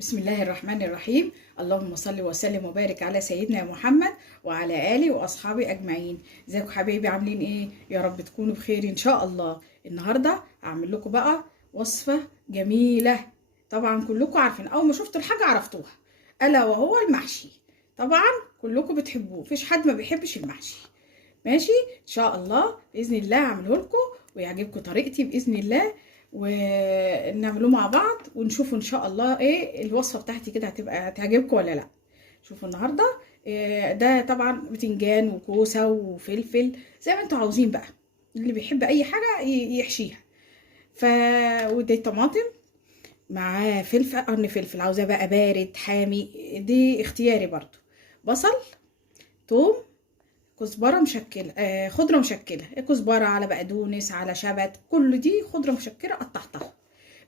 بسم الله الرحمن الرحيم. اللهم صل وسلم وبارك على سيدنا محمد وعلى آله وأصحابه أجمعين. ازيكم حبايبي، عاملين ايه؟ يا رب تكونوا بخير ان شاء الله. النهارده هعمل لكم بقى وصفة جميلة. طبعا كلكم عارفين، اول ما شفتوا الحاجة عرفتوها، الا وهو المحشي. طبعا كلكم بتحبوه، مفيش حد ما بيحبش المحشي. ماشي ان شاء الله، باذن الله هعمله لكم ويعجبكم طريقتي باذن الله، ونعملوه مع بعض ونشوفوا ان شاء الله ايه الوصفه بتاعتي كده هتعجبكم ولا لا. شوفوا النهارده ده طبعا بتنجان وكوسه وفلفل زي ما انتوا عاوزين بقى، اللي بيحب اي حاجه يحشيها. ف ودي طماطم مع فلفل، قرن فلفل، عاوزاه بقى بارد حامي دي اختياري برضو. بصل، توم، كزبره مشكله، خضره مشكله، كزبره على بقدونس على شبت، كل دي خضره مشكله قطعتها.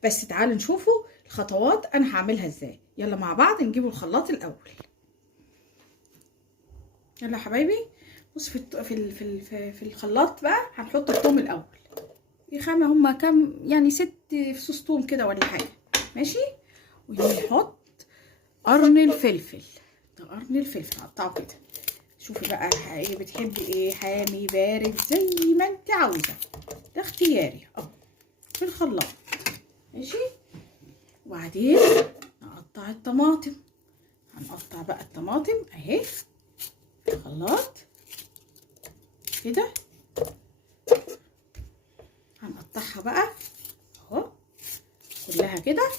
بس تعالوا نشوفوا الخطوات انا هعملها ازاي. يلا مع بعض نجيبوا الخلاط الاول. يلا يا حبايبي، بص في الخلاط بقى هنحط الثوم الاول. في خامه هما كام يعني 6 فصوص ثوم كده ولا حاجه. ماشي. ونحط قرن الفلفل. ده قرن الفلفل هقطعه كده. شوفي بقى ايه بتحبي، ايه حامي بارد زي ما انت عاوزه، ده اختياري اهو في الخلاط. ماشي. وبعدين نقطع الطماطم. هنقطع بقى الطماطم اهي في الخلاط كده. هنقطعها بقى اهو كلها كده،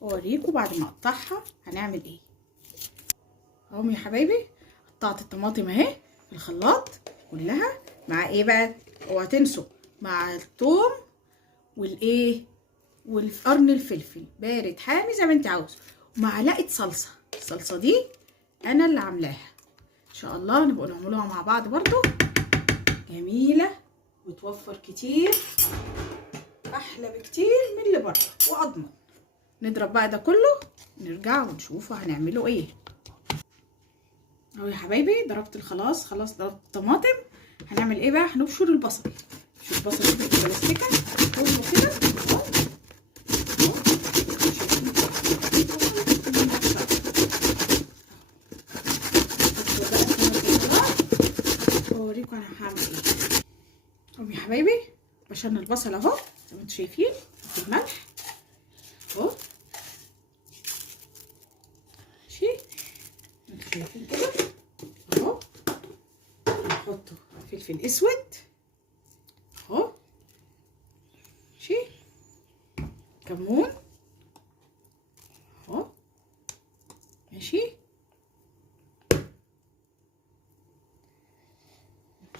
واوريكم بعد ما اقطعها هنعمل ايه. اهو يا حبايبي قطعت الطماطم اهي في الخلاط كلها، مع ايه بقى؟ اوعوا تنسوا، مع الثوم والايه والقرن الفلفل بارد حامي زي ما انت عاوز، ومعلقه صلصه. الصلصه دي انا اللي عاملاها ان شاء الله، نبقى نعملوها مع بعض برضو، جميله وتوفر كتير، احلى بكتير من اللي بره واضمن. نضرب بقى ده كله نرجع ونشوفه هنعمله ايه. اهو يا حبايبي ضربت خلاص ضربت الطماطم. هنعمل ايه بقى؟ هنبشر البصل. شوف البصل كده في البلاستيكه كله كده. اوريكم انا هعمل ايه. اهو يا حبايبي بشرنا البصل اهو زي ما انتم شايفين، في الملح اهو. ماشي انتم شايفين كده اهو. نحط فلفل اسود اهو. ماشي. كمون اهو. ماشي.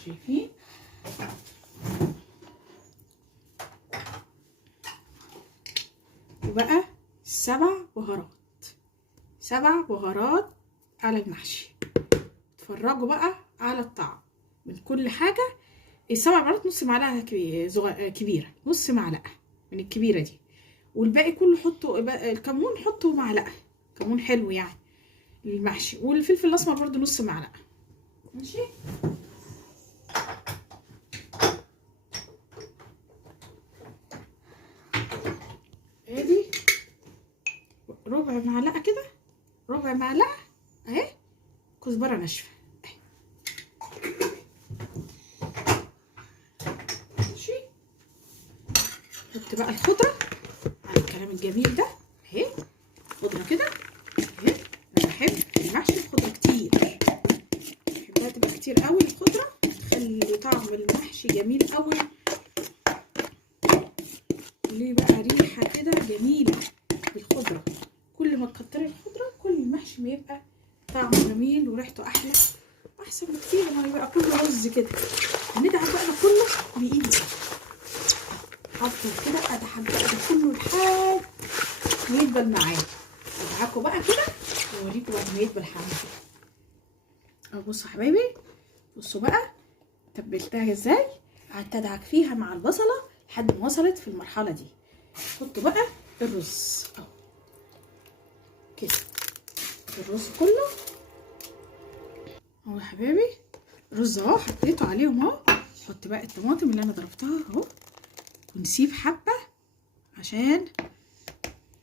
شايفين. وبقى 7 بهارات، 7 بهارات على المحشي. اتفرجوا بقى على الطعم من كل حاجه. ال7 بهارات نص معلقه كبيره، نص معلقه من الكبيره دي، والباقي كله حطوا. الكمون حطوا معلقه كمون حلو يعني للمحشي، والفلفل الاسمر برضو نص معلقه. ماشي. ادي ربع معلقه كده، ربع معلقه اهي كزبره ناشفه اهي. ماشي. حط بقى الخضره على الكلام الجميل ده اهي. خضره كده اهي. انا بحب المحشي الخضره كتير، بحبها تبقى كتير قوي الخضره، تخلي طعم المحشي جميل قوي. ليه بقى؟ ريحه كده جميله بالخضره. كل ما تكتري الخضره كل المحشي ما يبقى طعمه جميل وريحته احلى، احسن بكتير ما يبقى كله رز كده. هندعك بقى ده كله بايدي، هفضل كده ادعك بقى ده كله لحد ما يدبل معايا. ادعكه بقى كده واوريكم بعد ما يدبل هعمل كده. بصوا يا حبايبي، بصوا بقى تبلتها ازاي. قعدت ادعك فيها مع البصله لحد ما وصلت في المرحله دي. حط بقى الرز اهو كده، الرز كله اهو يا حبايبي. الرز اهو حطيته عليهم اهو. حط بقى الطماطم اللي انا ضربتها اهو، ونسيب حبه عشان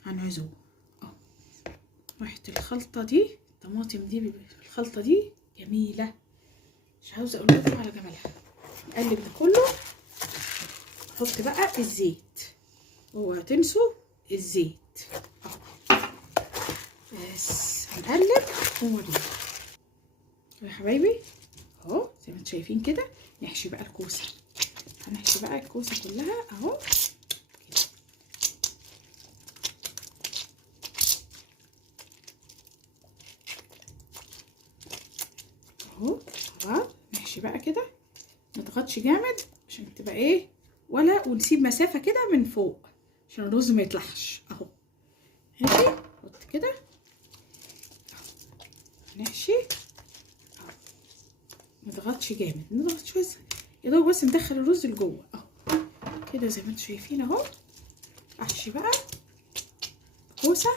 هنعزوه اهو. ريحة الخلطة دي، الطماطم دي الخلطة دي جميلة، مش عاوزة اقول لكم على جمالها. نقلب ده كله، نحط بقى الزيت، اوعوا تنسوا الزيت اهو. بس هنقلب ونوريكم يا حبايبي اهو زي ما انتم شايفين كده. نحشي بقى الكوسة، هنحشي بقى الكوسة كلها اهو كده. اهو خلاص نحشي بقى كده، متضغطش جامد عشان تبقى ايه ولا، ونسيب مسافة كده من فوق عشان الرز ما يطلعش اهو. ماشي، نحط كده نحشي اهو، متضغطش جامد، نضغط شوية يا دوب بس ندخل الرز لجوه اهو كده زي ما انتم شايفين اهو. احشي بقى كوسة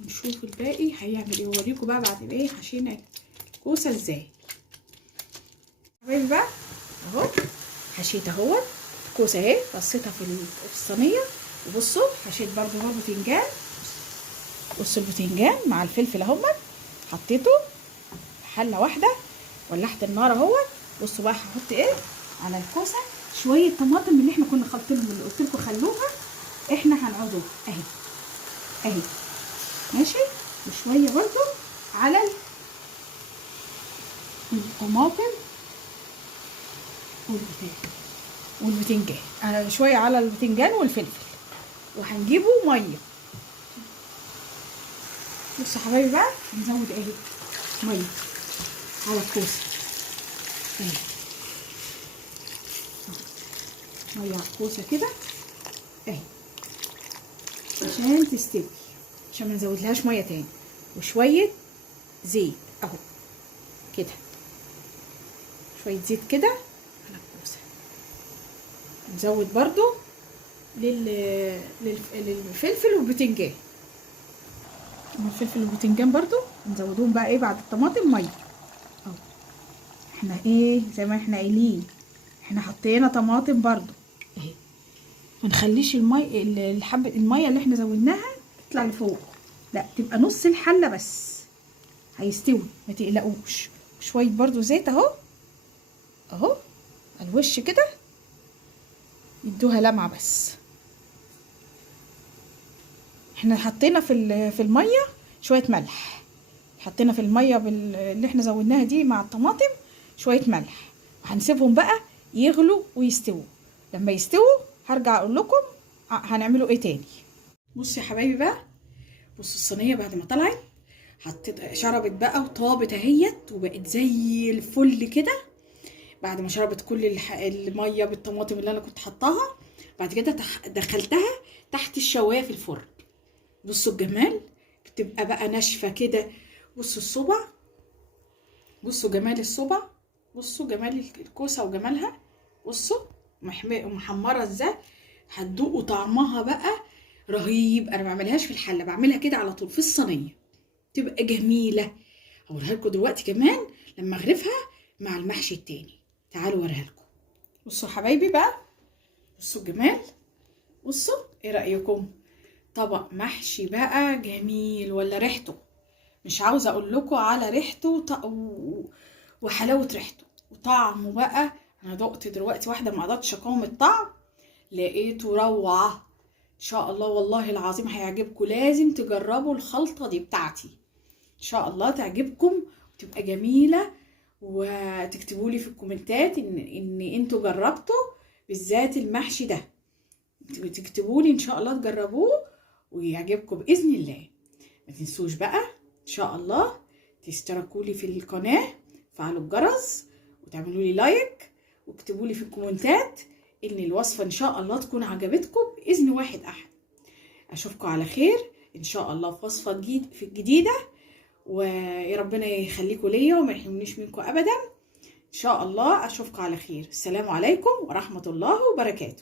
ونشوف الباقي هيعمل ايه، واوريكم بقى بعد ايه حشينا الكوسة ازاي. حبايبي بقى اهو حشيت اهو الكوسة اهي، رصيتها في الصينية. وبصوا حشيت برضو اهو بتنجان، بصوا البتنجان مع الفلفل اهوت حطيته في حله واحده، ولعت النار اهوت. بصوا بقى هحط ايه على الكوسه، شويه طماطم اللي احنا كنا خلطينهم اللي قلت لكم خلوها، احنا هنعوضوها اهي اهي ماشي. وشويه برضو على الطماطم والبتنجان، شويه على البتنجان والفلفل، وهنجيبه ميه. بصوا يا حبايبي بقى هنزود اهي ميه على الكوسه اهي، ميه على الكوسه كده اهي عشان تستوي، عشان ما نزودلهاش ميه تاني. وشويه زيت اهو كده، شويه زيت كده على الكوسه. نزود برضو للفلفل والبتنجان، الفلفل والبتنجان برضو نزودهم بقى ايه بعد الطماطم ميه اهو. احنا ايه زي ما احنا قايلين احنا حطينا طماطم برضو اهي، ما نخليش الحبه الميه اللي احنا زودناها تطلع لفوق، لا تبقى نص الحله بس هيستوي ما تقلقوش. شويه برضو زيت اهو اهو على الوش كده يدوها لمعه. بس احنا حطينا في الميه شويه ملح، حطينا في الميه اللي احنا زودناها دي مع الطماطم شويه ملح، وهنسيبهم بقى يغلوا ويستووا. لما يستووا هرجع اقول لكم هنعملوا ايه تاني. بصوا يا حبايبي بقى، بصوا الصينيه بعد ما طلعت حطيت شربت بقى وطابت اهيت وبقت زي الفل كده، بعد ما شربت كل الميه بالطماطم اللي انا كنت حطاها. بعد كده دخلتها تحت الشوايه في الفرن. بصوا الجمال، بتبقى بقى ناشفه كده. بصوا الصبع، بصوا جمال الصبع، بصوا جمال الكوسه وجمالها، بصوا محمره ازاي. هتدوقوا طعمها بقى رهيب. انا ما بعملهاش في الحله، بعملها كده على طول في الصينيه، تبقى جميله. هوريها لكم دلوقتي كمان لما اغرفها مع المحشي التاني. تعالوا اوريها لكم. بصوا حبايبي بقى، بصوا الجمال، بصوا ايه رايكم؟ طبق محشي بقى جميل ولا ريحته، مش عاوزه اقول لكم على ريحته وحلاوه ريحته وطعمه بقى. انا دقت دلوقتي واحده ما قدرتش اقاوم الطعم، لقيته روعه ان شاء الله. والله العظيم هيعجبكم، لازم تجربوا الخلطه دي بتاعتي ان شاء الله تعجبكم وتبقى جميله. وتكتبوا لي في الكومنتات ان انتوا جربتوا بالذات المحشي ده، تكتبوا لي ان شاء الله تجربوه ويعجبكم باذن الله. ما تنسوش بقى ان شاء الله تشتركوا لي في القناه، فعلوا الجرس وتعملوا لي لايك، واكتبوا لي في الكومنتات ان الوصفه ان شاء الله تكون عجبتكم باذن واحد احد. اشوفكم على خير ان شاء الله في وصفه جديده، ويا ربنا يخليكم ليا وما يحرمنيش منكم ابدا ان شاء الله. اشوفكم على خير. السلام عليكم ورحمه الله وبركاته.